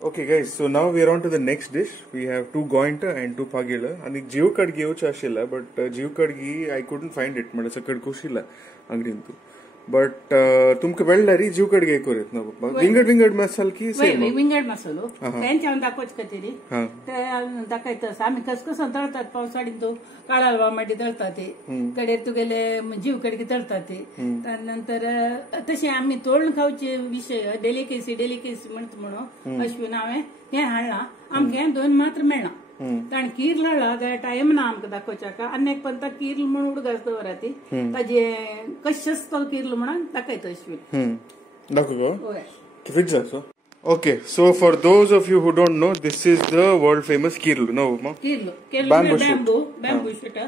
Okay guys, so now we are on to the next dish. We have 2 gointa and 2 pagila. And jeev kadgi yevuchu ashilla, but jeev kadgi I couldn't find it. Mala sakad kushilla angadintu. But तुमके बेळ्ळारी जीव कड़गे कोरेत ना बाबा विंगड विंगड मसाल की same विंगड मसालो त्यांच्या दाखवच कतीरी ते दाखयतस आम्ही कस दळतात पावसाळीत तो काळालवा माडी दळतात ते कडे तुगेले जीव कड़गे दळतात ते त्यानंतर तसे आम्ही तोळण खावचे विषय डेलिकेसी म्हणत म्हणून अश्विन हांवें हे हाडला आमगे 2 मात्र मेळना ताण कीर्ल हाडला टाइम ना आमकां दाखोवच्याक अनेक पंत कीर्ल म्हणून उडगास दवराती ताजे कशेच तो कीर्ल म्हणून दाखयता अश्विन दाखोवो फिट जासो. Okay, so for those of you who don't know, this is the world famous kirlu, no? Kirlu bamboo shoot.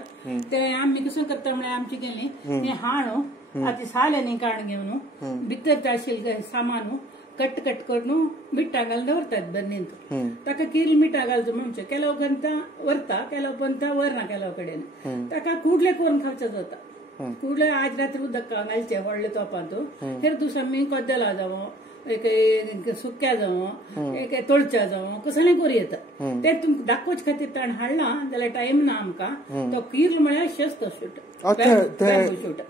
ते आम्ही कसं करता म्हणजे आमची गेली हे हाणो आती साल्याने काढून घेऊन भितर ताशील सामानू कट करून मीठ घालून दवरतात बन्नींत ताका कीर्ल मीठ घालचो म्हणजे केलो गंता वरता केलो पंता वरना केलो कडेन ताका कुडले करून खावचो जाता. कुडले आज रात्री उदक घालचे व्हडले तोपांत हेर दुसरा मी कद्दला जावं एक सुक्या जावं एक तळच्या जावं कसले करूं येता ते तुमकां दाखोवचे खातीर ताण हाडला जाल्यार टाइम ना आमकां तो कीर्ल म्हळ्यार शेस्त शूट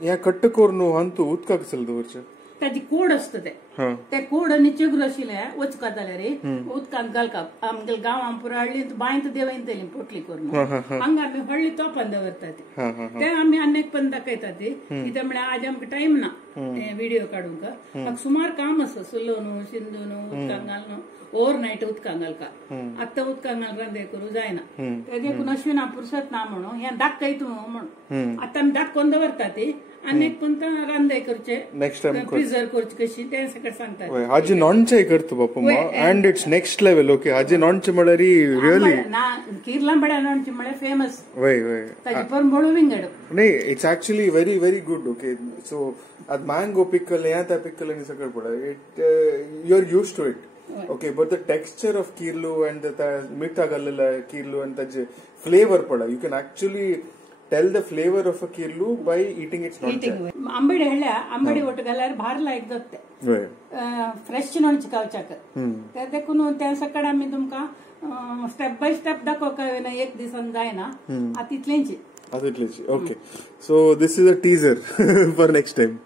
या कट्ट करून हांतू उदकाक कशें दवरचें ताजी कोड असता ते कोड आनी चिगूर आशिल्ले वचका जाल्यार उदकांत घालप आमगे गांवां पुरो हाडली बांयत देवयतली पोटली करून हांगा आमी व्हडली तोपान दवरतात ते आमी अनेक पण दाखयतात कित्याक म्हळ्यार आज आमकां टाइम ना व्हिडिओ काडूंक म्हाका सुमार काम आसा सुल्लोनू शिंदून उदकांत घालून ओव्हरनायट उदकांत घालका आतां उदकांत घालून रांदे करूं जायना ते देखून अश्विना पुरसत ना म्हणून हें दाखयत म्हणून आतां आमी दाखोवन दवरतात अनेक पण रांदे करचे नेक्स्ट टाइम प्रिजर्व करचे कशी ते सगळं सांगतात. हाजे नॉनचे करता बापा and it's next level. Okay हाजे नॉनचे म्हळ्यार रियली कीर्ला बड्या नॉनचे म्हळ्यार फेमस वय वय ताजे पर म्हणून विंगड नाही it's actually very very good. Okay so आज मँगो पिकल या त्या पिकल आणि सगळं पडा it you R use to it. Okay but the texture of कीर्लू and मीठा घाललेला कीर्लू आणि ताजे फ्लेवर पडा you can actually tell the flavor of a kirlu by eating its nonche. आंबडी हेळ्ळ्या आंबडी ಒಟ್ಟು घाल्यार भार लायक जाते फ्रेश नॉनचे खावच्याक ते देखून त्या सकड आमी तुमकां स्टेप बाय स्टेप दाखोवक एक दिसान जायना आतितलेंची. Okay so this is a teaser for next time.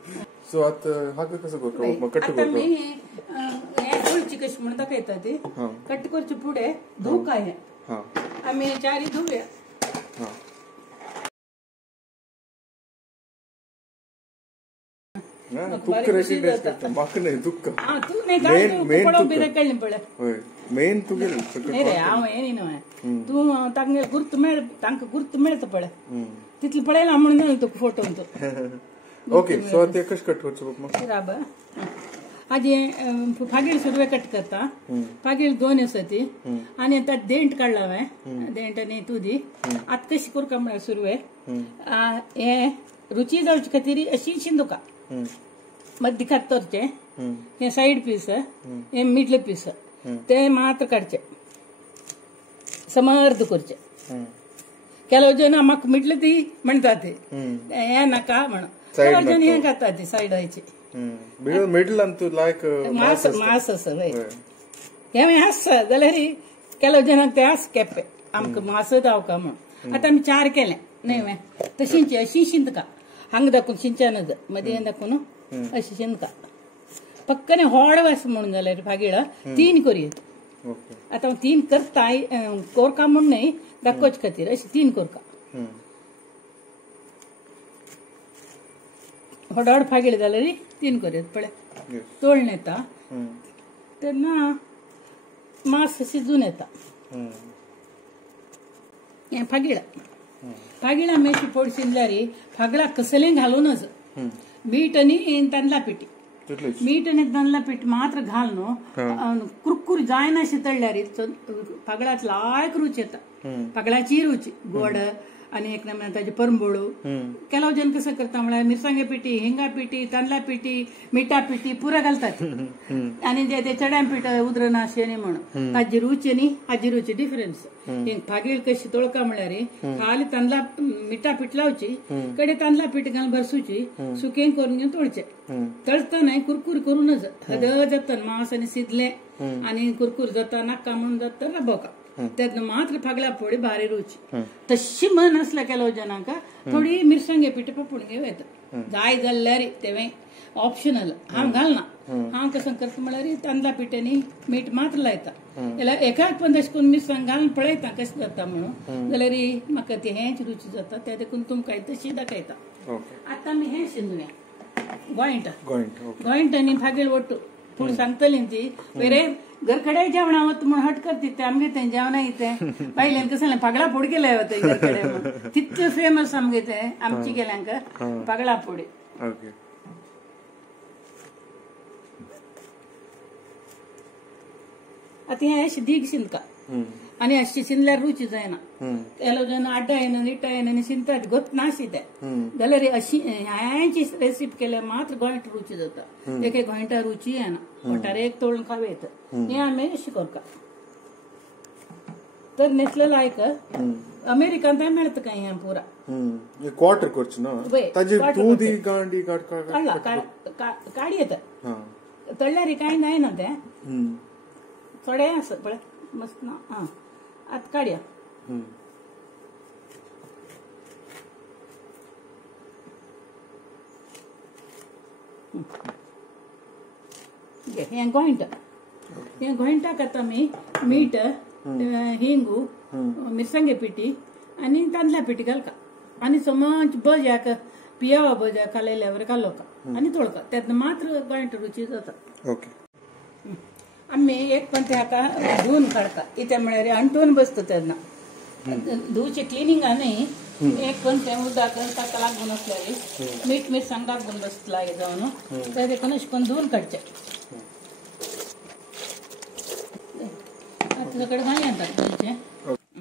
So आता हाका कसं करतो कट करतो आमी हे गोळची कशी म्हणून दाखयता ती कट करचे पुढे धुवका हे आमी चारी धुवया. मेन तुगेल तू तांगे गुर्त मेळता पळय तितले पळयला म्हणून तो फोटो ओके सो ते कश कट करचो राब हाजे फागील सुरवे कट करता फागील 2 आसा ती आनी आतां देंट काडला हांवें देंट आनी तुदी आतां कशी करता म्हळ्यार सुरवे हे रुची जावचे खातीर अशी शिंदुका मध्य कत्तरचे हे साइड पीस हे मिडल पीस ते मात्र काडचे समर्द करचे ಕೆಲವು ಜನ ಮಕ್ಕ ಮಿಡ್ಲದಿ म्हणतात हे नाका म्हणून ಕೆಲವು जण हे करतात साइड आयचे मिडल ಅಂತೂ ಲೈಕ್ मास आसा हे आसा जाल्यार ಕೆಲವು जन ते आस केप्पे आमकां मास दावका म्हणून आता आमी 4 केले न्हय तशींची अशी शिंदका हंग दाखवून शिंचनद मदीं दाखवून अशी शिंदका पक्कने व्हड वास म्हणून जाल्यार फागीळ 3 करूया. आता 3 करता कोरका म्हणून न्हय दाखोवचे खातीर अशी 3 कोरका व्हड फागीळ जाल्यार 3 करूया पळय तोळण येता तेन्ना मास शिजून येता हे फागीळ आमी अशी पोड शिनल्यार फागळा कसलें घालूनच मीठ आनी तांदळा पिठी मीठ आनी तांदळा पीठ मात्र घालून कुरकुर जायना अशी तळल्यार फागळात लायक रुच येता फागळाची रुच गोड आणि एक नंबर ताजे परंबोळू ಕೆಲವು जन कसं करता म्हळ्यार मिरसांगे पिठी हिंगा पिठी तांदळा पिठी मिठा पिठी पुरा घालतात आणि ते चड्यां पीठ उदरना अशें न्ही म्हणून ताजी रुच न्ही हाजी रुची डिफरन्स फागील कशी तोळका म्हळ्यार खाली तांदळा मिठा पीठ लावची कडे तांदळा पीठ घालून भरसूची सुकें करून घेऊन तोळचे तळतना कुरकुर करूनच हद जाता मांस आनी शिजले आणि कुरकुर जाता नाका म्हणून जाता रबोका त्यातनं मात्र फागला पोळी भारी रुची तशी मन असल्या ಕೆಲವು जनांक थोडी मिरसांगे पीठ पपून घेऊ येतं जाय जाल्यार तेवे ऑप्शनल हांव घालना हांव कसं करता म्हळ्यार तांदळा पिठांनी मीठ मात्र लायता जाल्यार एकाक पण तशें करून मिरसांग घालून पळयता कशें जाता म्हणून जाल्यार म्हाका ती हेंच रुची जाता त्या देखून तुमकां तशी दाखयता आतां आमी हें शिंदुया गोंयटांनी फागील वट्टू पूण सांगतली ती वेरे घरकडे जेवणा वत म्हणून हट करते आमगे ते जेवणा इथे पाहिल्यान कसं पगळा पोड गेले होते घरकडे तितके फेमस आमगे ते आमची गेल्यांक पगळा पोडी आता हे अशी दीग शिंदका आणि अशी शिनल्यार रुची जायना ಕೆಲವು जन अड्डायन निट्टायन शिंतात गोत नाशी ते जाल्यार अशी ह्यांची रेसिपी केल्यार मात्र गोंयट रुची जाता एक गोंयटा रुची येना ಒಟ್ಟಾರೆ तोळून खावेत हे आम्ही अशी करता तर नेसलं लायक अमेरिकांत मेळत काय हें पुरा क्वार्टर करची ना ताजी दूधी गांडी काडी येता तळल्यार काय नाही ना ते थोडे असं पळय मस्त ना आता काढया हें गोंयटाक आतां आमी मीठ हिंगू मिरसांगे पिठी आनी तांदळा पिठी घालका आनी समज बज्याक पियावा बज्या कालयल्यावर घालोका आनी तोळका त्यातनं मात्र गोंयट रुची जाता आम्ही एक पण ते हाका धुवन काढता इथे म्हळ्यार अंटून बसता तेन्ना धुवचे क्लिनिंगा न्ही एक पण ते उदक ताका लागून असल्यार मीठ मिरसांग लागून बसतला हे जावन ते देखून अशें करून धुवन काडचे सगळे घाली आणतात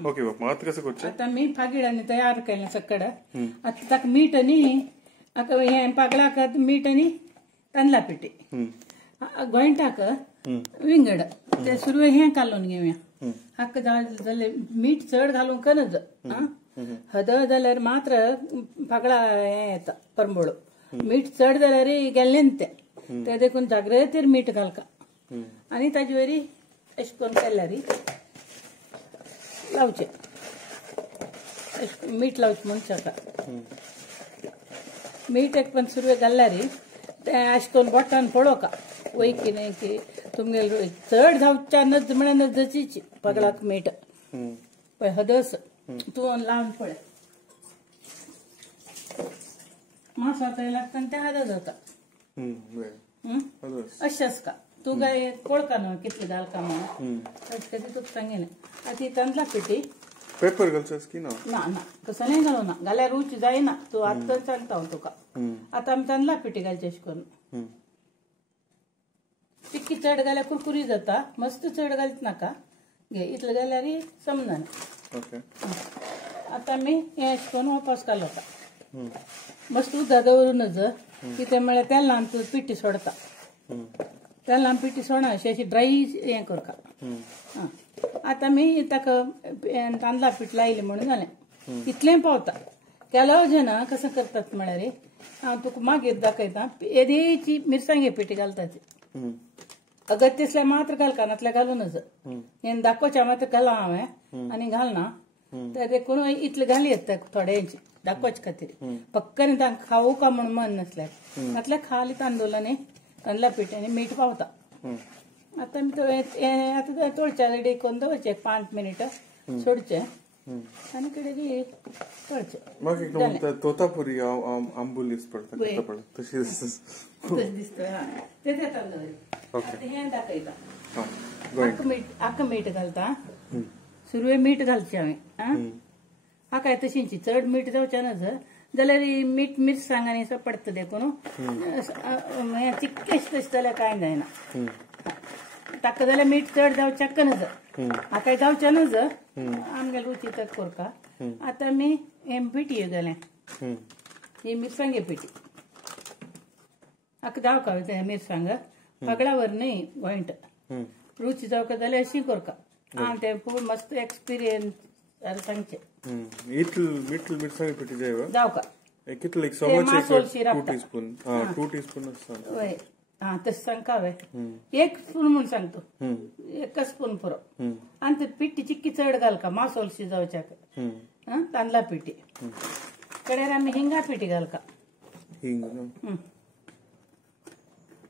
ओके बाबा आता कसं करचे आता मी फागीडांनी तयार केलें सकड आता ताका मीठ आनी हें पागलाक मीठ आनी तांदळा पिठी गोंयटाक विंगड ते सुरवे हें घालून घेवया हाक जाल्यार मीठ चड घालूंक कनज हद जाल्यार मात्र फागळा हें येता परंबोळो मीठ चड जाल्यार गेल्लें ते देखून जाग्रतेर मीठ घालका आनी ताजे वरी अशें करून केल्यार लावचें मीठ लावचें मनशाका मीठ एक पण सुरवे घाल्यार ते अशें करून बोटान पळोवका वय की नाही की तुमगे चड जावच्या नज म्हळ्यार नजचीची पगलाक मीठ पळय हदस तूं लावन पळय मांस वाचायला लागता आनी तें हद जाता अशें आसका तूं काय पळका न्हू कितलें घालका म्हणून अशें कधी तुका सांगिल्लें आतां ती तांदळा पिठी पेपर घालचेस की ना ना कसलेंय घालूं ना जाल्यार रुच जायना तूं आतां सांगता हांव तुका आतां आमी तांदळा पिठी घालची अशें करून तितकी चड घाल्यार कुरकुरी जाता मस्त चड घालच नाका घे इतलें जाल्यार समजना आतां आमी हें अशें करून वापस घालता मस्त उदक दवरूनच कितें म्हळ्यार तेलान पिठी सोडता तेलान पिठी सोडना अशी ड्राय हें करता आतां आमी ताका तांदळा पीठ लायलें म्हणून जालें इतलें पावता ಕೆಲವು जन कसं करतात म्हळ्यार हांव तुका मागीर दाखयता येदेची मिरसांगे पिठी घालतात अगत्य असल्यार मात्र घालका नातल्यार घालूनच हें दाखोवच्या मात्र घाला हांवें आनी घालना ते देखून इतलें घाली येता थोड्यांची दाखोवचे खातीर पक्कन तांकां खावूं का म्हणून मन नसल्यार नातल्यार खाली तांदूळ आनी तांदळा पीठ आनी मीठ पावता आतां आमी आतां तोळच्या रेडी करून दवरचें 5 मिनिटां सोडचें आनी कडेन तोळचें तोतापुरी आंबुलीस पडटा तशी दिसता ते हें दाखयता आख्ख मीठ घालता सुरवे मीठ घालचें हांवें हाका तशींची चड मीठ जावचें नज जाल्यार मीठ मिरसांग आनी पडटा देखून चिक्केश तशें जाल्यार कांय जायना ताका जाल्यार मीठ चड जावचें नज हाका जावचें नज आमगे रुची तक करता आता मी हें पिटी घालें ही मिरसांगे पिटी हाका जावका मिरसांग पगडावर न्ही गोंयट रुची जावका जाल्यार अशी करका हांव तें खूब मस्त एक्सपिरियन्स जाल्यार सांगचें इतल मिरसांगे पिठी जावका कितले मासोल शिराप 2 टीस्पून 2 टीस्पून आसता वय हां तशें सांगका हांवें 1 स्पून म्हूण सांगतो 1 स्पून पुरो आनी ते पिठी चिक्की चड घालका मासोल शिजोवच्याक तांदळा पिठी कडेर आमी हिंगा पिठी घालका हिंग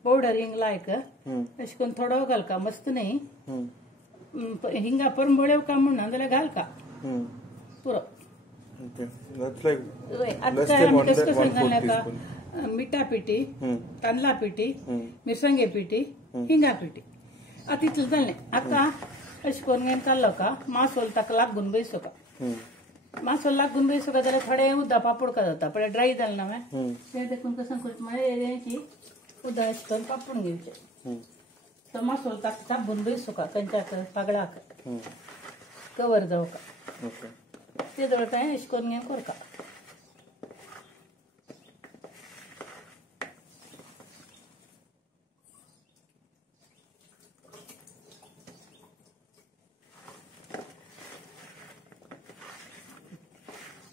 पावडर हिंग लायक अशें करून थोडो घालका मस्त न्ही हिंगा परंबळ्यो का म्हणून जाल्यार घालका पुरो आता आमी कसं कसं घालनाका मिठा पिठी तांदळा पिठी मिरसांगे पिठी हिंगा पिठी आता इतलें जालें आता अशें करून काडलो का मासोल ताका लागून बसो का मासोल लागून बसो का जाल्यार थोडे उदक पापड जाता पण ड्राय जालें ना तें देखून कसं करचें म्हळ्यार उदक अशें करून पापून घेवचें तो मासोल ताका चाबून बसो का खंयच्याक पागडाक कवर जावका ते जवळ काय अशें करून करका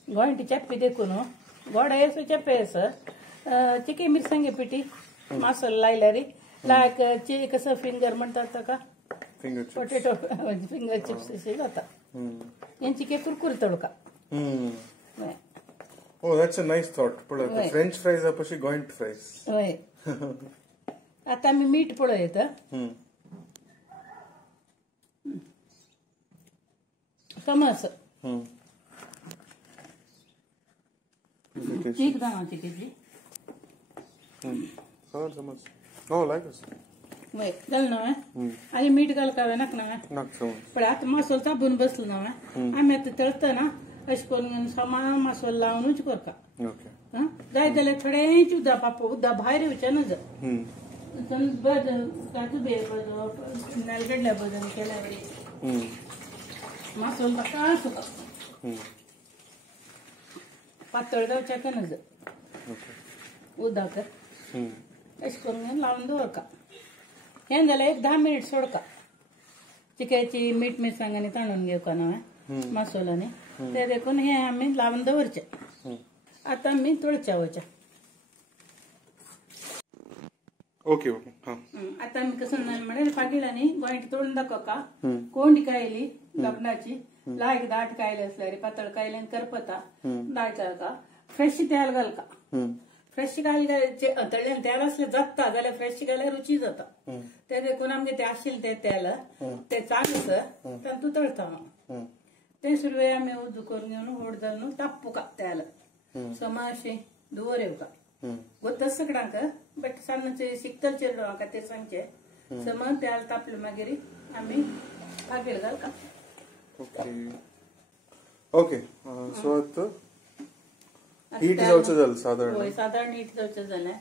गोंयटी चेप्पी देखून गोडा येसो चेप्पे येस चिकी मिरसांगे पिठी मासोल लायल्यार लायक कसं फिंगर म्हणतात ताका पोटेटो फिंगर चिप्स अशें जाता यांची के कुरकुर तडका Oh, that's a nice thought. But the French fries are pashi goint fries. वय आता आमी मीठ पळयत समज चीक दाणाची कितली समज हो लायक वय जालें न्हय आनी मीठ घालका नाका न्हय पण आतां मासोल चाबून बसलो न्हय आमी आतां तळटना अशें करून समान मासोल लावनूच करता जाय जाल्यार थोडेंच उदक उदक भायर येवचें ना काजू बिये बजप नालगड्ड्या बजन केल्या बरी मासोल ताका सुका पातळ जावचें ना उदक अशें करून लावन दवरका हें जाल्यार एक 10 मिनिट सोडका चिक्याची मीठ मिरसांगांनी तांदून घेवका न्हय मासोलांनी ते देखून हें आमी लावन दवरचें आतां आमी तळच्या वचचें ओके आतां आमी कसं म्हणल्यार पाकिटांनी गोंयटी तळून दाखोवका कोंडी कायली लग्नाची लायक दाट कायले असल्यार पातळ कायल्यान करपता दाट घालका फ्रेश तेल घालका फ्रेश तळ्यान तेल असलें जाता जाल्यार फ्रेश घाल्यार रुची जाता ते देखून आमगे ते आशिल्लें तें तेल ते चांगस तातूंत तळटा ते सुरवे आमी उजो करून घेवन व्हड जावन ताप्पुका तेल समाशें दवर येवका गोत्त सगळ्यांक बट सान्नाचे शिकतलचे खातीर सांगचें समान तेल तापलें मागीर आमी पागेर घालका ओके सो आतां हीट जावचें जालें सादारण हय सादारण हीट जावचें जालें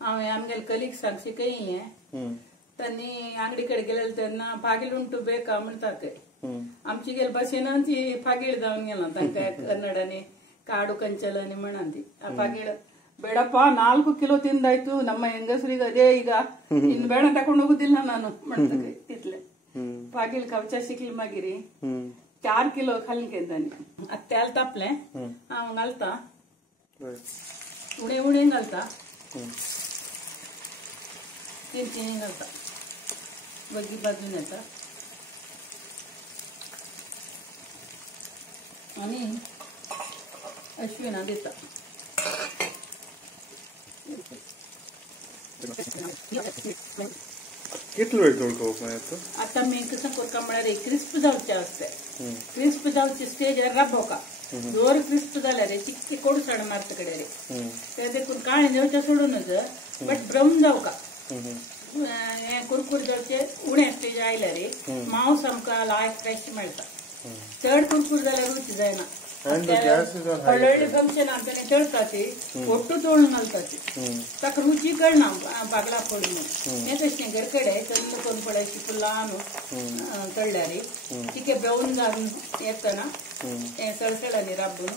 हांवें आमगेले कलिग्सांक शिकयलें तांणी आंगडी कडेन गेलें तेन्ना पागील उंटू बेका म्हणटात आमची गेल भाशेन ती फागीळ जावन गेला तांकां कन्नडांनी काडू कंचलांनी म्हणा ती ಆ ಪಾಗೀಳ ಬೇಡಪ್ಪ 4 ಕಿಲೋ ತಿಂದಾಯ್ತು ನಮ್ಮ ಹೆಂಗಸರಿಗೆ ಅದೇ ಈಗ ಇನ್ನು ಬೇಡ ತಕೊಂಡು ಹೋಗುದಿಲ್ಲ ನಾನು ಮಾಡ್ತಕ್ಕೆ ತಿತ್ಲೆ ಪಾಗೀಳ ಕವಚ ಸಿಕ್ಲಿ ಮಾಗಿರಿ 4 ಕಿಲೋ खाली घेतानी आता तेल तापले हांव घालता उडे उडे घालता तीन घालता बगी बाजून येता आणि अश्विना देता कितलो वेळ तळकोवप आता मी कसं करता म्हळ्यार क्रिस्प जावचे असते क्रिस्प जावचे स्टेजार राबोवका जोर क्रिस्प जाल्यार चिक्की कोडसाण मारता कडे रे ते देखून काळे जावचे सोडूनच बट ब्राऊन जावका हे कुरकुर जावचे उणे स्टेज आयल्यार मांस आमकां लायक फ्रेश मेळटा चड कुरकुर जाल्यार रुची जायना And the gas is on high. ಒಳ್ಳೊಳ್ಳೆ ಫಂಕ್ಷನ್ ಅಂತಾನೆ ತಳ್ತಾತಿ ಒಟ್ಟು ತೋಳು ನಲ್ತಾತಿ ತಕ್ಕ ರುಚಿ ಕಳ್ನ ಪಗಲಾ ಪೊಡಿ नेतशने गरकडे चल कोण पडायची फुलानु तळल्यारी तिके ब्राऊन जाऊन येताना सळसळाने राबून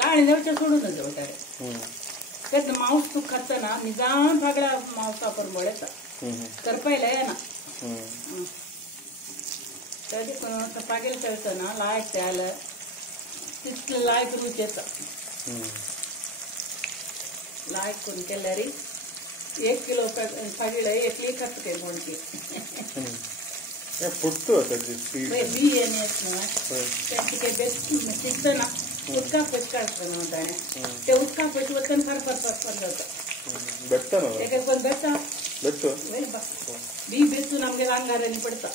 काळी नवच्या सोडून जावटारे त्यात मांस तू खाताना निजाम पगला मांस वापर बळेता करपायला येना त्याचे कोण पागेल तळताना लायक त्याला तितलं लायक रुच येता लायक कोण केल्यारी 1 किलो पागेळ एकली खात कोणती पुट्टू त्याची स्पीड बी येणे त्यांची काही बेस्ट शिकतं ना उदका पच काढतं नव्हताने ते उदका पच वतन फार जातं भेटतं ना एक पण भेटतं भेटतो बी बेचून आमच्या अंगाराने पडतं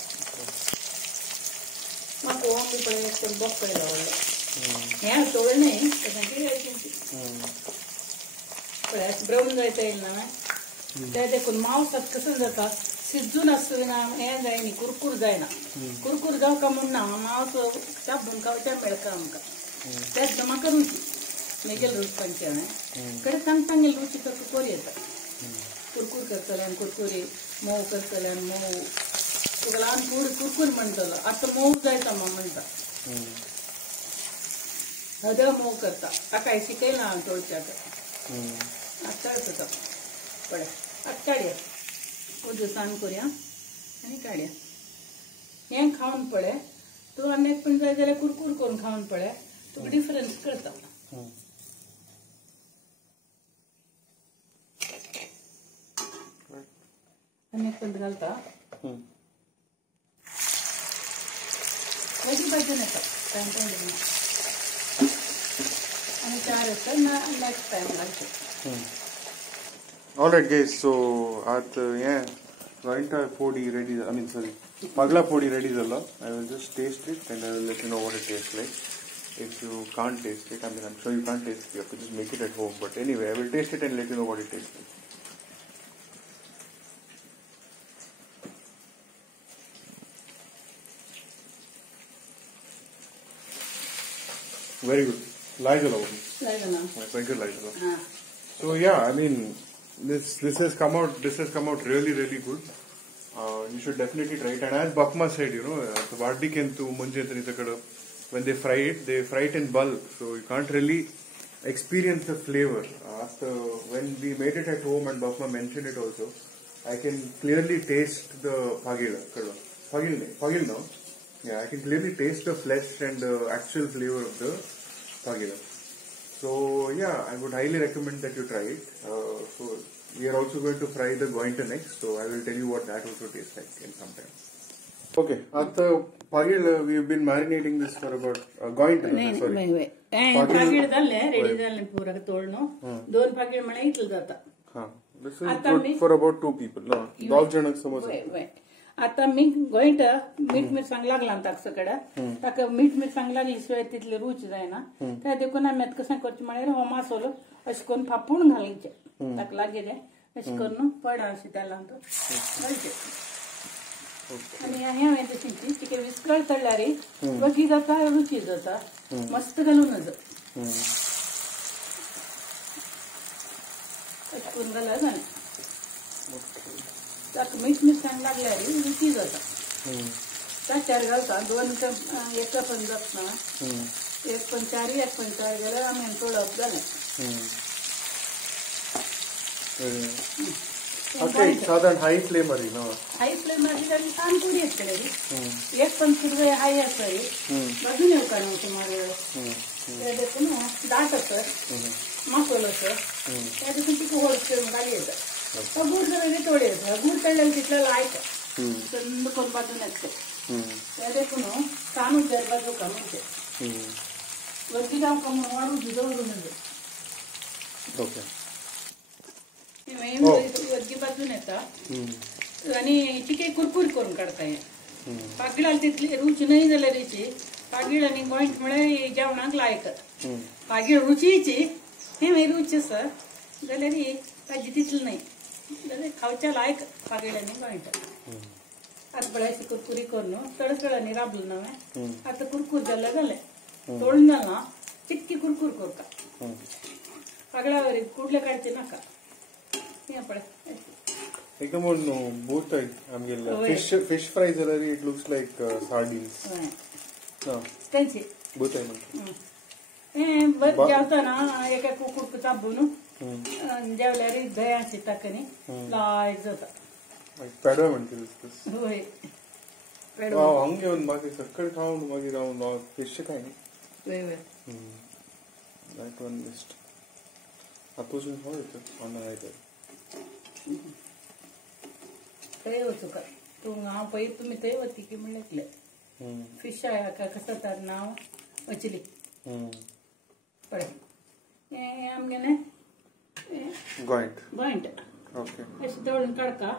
मग मी पण बघ पहिला ह्या तोळ नाही ब्राऊन जायचं येईल ना त्या देखून मांसात कसं जाता शिजून असतं ना हे जायनी कुरकुर जायना कुरकुर जाऊ का म्हणून ना मांस चापून खावच्या मेळका आमका त्यात म्हाका रुची मेगेल रुच पंचण कडे चांगली रुची करता कोर येता कुरकुर करतल्यान कुरकुरी मोव करतल्यान मोव तुका ल्हान कुरकुर म्हणटलो आता मोव जायता म्हणटा हद मोव करता ताका शिकयला हांव तोळच्याक आताळता पळय आताड्या उजसान करूया आनी काडया हें खावन पळय तूं आनीक पण जाय जाल्यार कुरकुर करून खावन पळय तुका डिफरन्स कळटा आनीक पण घालता वेगळी भाजून येता आणि 4 येता नेक्स्ट टाइम घालता All right, guys. So at Gointa podi ready. I mean, sorry, pagla podi ready zalla. I will just taste it and I will let you know what it tastes like. If you can't taste it, I mean, I'm sure you can't taste it. You have to just make it at home. But anyway, I will taste it and let you know what it tastes like. Very good. Laizala. Thank you, Laizala. So yeah, I mean. This has come out really good. You should definitely try it. And as Bakma said, you know, the Vardikentu Munjentanitakada, when they fry it in bulk, so you can't really experience the flavor. After when we made it at home and Bakma mentioned it also, I can clearly taste the Pagil now. Yeah, I can clearly taste the flesh and the actual flavor of the Pagila. So yeah, I would highly recommend that you try it. So we are also going to fry the Gointa next. So I will tell you what that also tastes like in some time. Okay, at the Pagil, we have been marinating this for about Gointa. Sorry. Pagil dalle ready dalle pura tolno. 2 Pagil mala itl jata. This is good for about 2 people. No, 2 जणांक समज. आता मी गोंयटा मीठ मिरसांग लागला ताकसकडे ताका मीठ मिरसांग लागल्याशिवाय तितले रुच जायना त्या देखून आमी आतां कशें करचें म्हळ्यार हो मसालो अशें करून फापून घालचें ताका लागीं अशें करून पडा अशें तेलांत घालचें आनी हांवें तशीं तिके विस्कळ तळल्यार वगी जाता रुची जाता मस्त घालून जाता अशें करून घाला जालें ताका मीठ मिरसांग लागल्यार रुची जाता ताच्यार घालता 2 कप 1 कपान जातना 1 पण 4 1 पण 4 जाल्यार आमी तोळप जालें साधारण हाई फ्लेम मारी जाल्यार छान पुरी येतले 1 पण सुरवे हाय आसय भाजून येवका न्हू सुमार ते देखून दाट आसत मसालो आसत त्या देखून तिका होल्ड करून घाली येता गुड जरा तोडे गुड तळल्यार तितलं लायक थंड करून भाजून येता त्या देखून तांदूळ जर बाजू का म्हणजे वरती जावं का म्हणून वाडून दवरून वरती भाजून येता आणि तिके कुरकुर करून काडता हें पागळाल तितली रुच न्हय जाल्यार रेची पागीळ आनी गोंयट म्हळ्यार जेवणाक लायक पागीळ रुचीची हें मागीर रुच आसा जाल्यार ताजी तितली न्हय जाल्यार खावच्या लायक पागीळ आनी गोंयट आतां पळय कुरकुरी करून तळतळांनी राबलो हांवें आतां कुरकुर जालें तोळून जालां चिक्की कुरकुर करता सगळ्यावर कुठले काढचे नाका हे पळय एकदम बोट आमगे फिश फ्राय जाल्यार इट लुक्स लायक सार्डिन्स त्यांची बोट आहे जेवता ना एका कुकुट चाबून जेवल्यार दह्याची टाकनी लायक जाता पेडवा म्हणते होय हंगे ಒಂದು ಮಾಗಿ ಸಕ್ಕರೆ ಕಾಕೊಂಡು ಮಾಗಿ ನಾವು ಫಿಶ್ ಕಾಯಿ that one missed opposing how it on either ते होतो का तू नाव पै तुम्ही ते होती की म्हणले फिश आहे का कसं तर नाव मछली पडे आमगे ने गॉइंट ओके अशी तळून काढका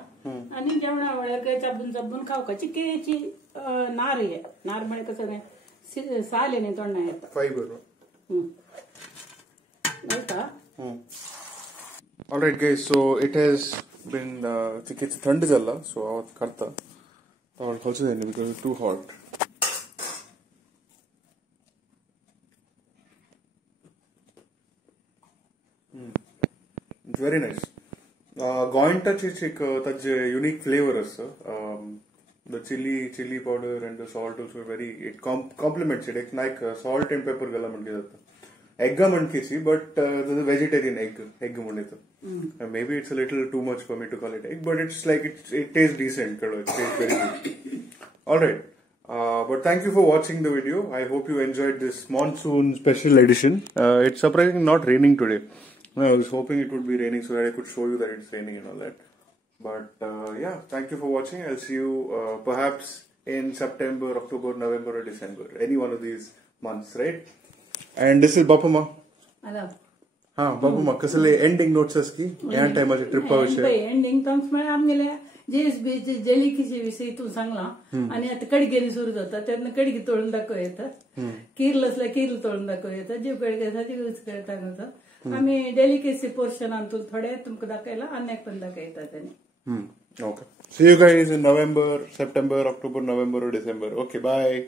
आणि जेवणा वेळेर काय चाबून चाबून खावका चिकेची नार आहे नार म्हणजे कसं नाही सालेने तोंडा येतात फायबर का Alright guys, so it has been चिकेची थंड झाला सो आवाज करता आवाज खालचं जाईल because it's too hot. It's very nice. Gointaची एक ताजे unique flavor असतं. The chili powder and the salt also very it complements it. It's like salt and pepper gala म्हणके जातं. Egg म्हणकेसी but the vegetarian egg म्हणतो. Maybe it's a little too much for me to call it egg, but it's like it tastes decent. It tastes very good. All right. But thank you for watching the video. I hope you enjoyed this monsoon special edition. It's surprisingly not raining today. I was hoping it would be raining so that I could show you that it's raining and all that. But yeah, thank you for watching. I'll see you perhaps in September, October, November, or December. Any one of these months, right? And this is Bapama. Hello. हाँ Bapama कसले ending notes असकी या टाइमाचे trip विषय ending talks म्हणजे आमगेले JSB जलिकीचे विषयी तू सांगला आणि आता कडगेरी सुरू जाता त्यातनं कडगी तोडून दाखव येतात कीर्ल असला कीर्ल तोडून दाखव येतात जीव कडगे जीव करता आम्ही डेलिकेसी पोर्शन आणतो थोडे तुमका दाखवायला अनेक पण दाखवतात त्यांनी Okay. See you guys in November, September, October, November or December. Okay, bye.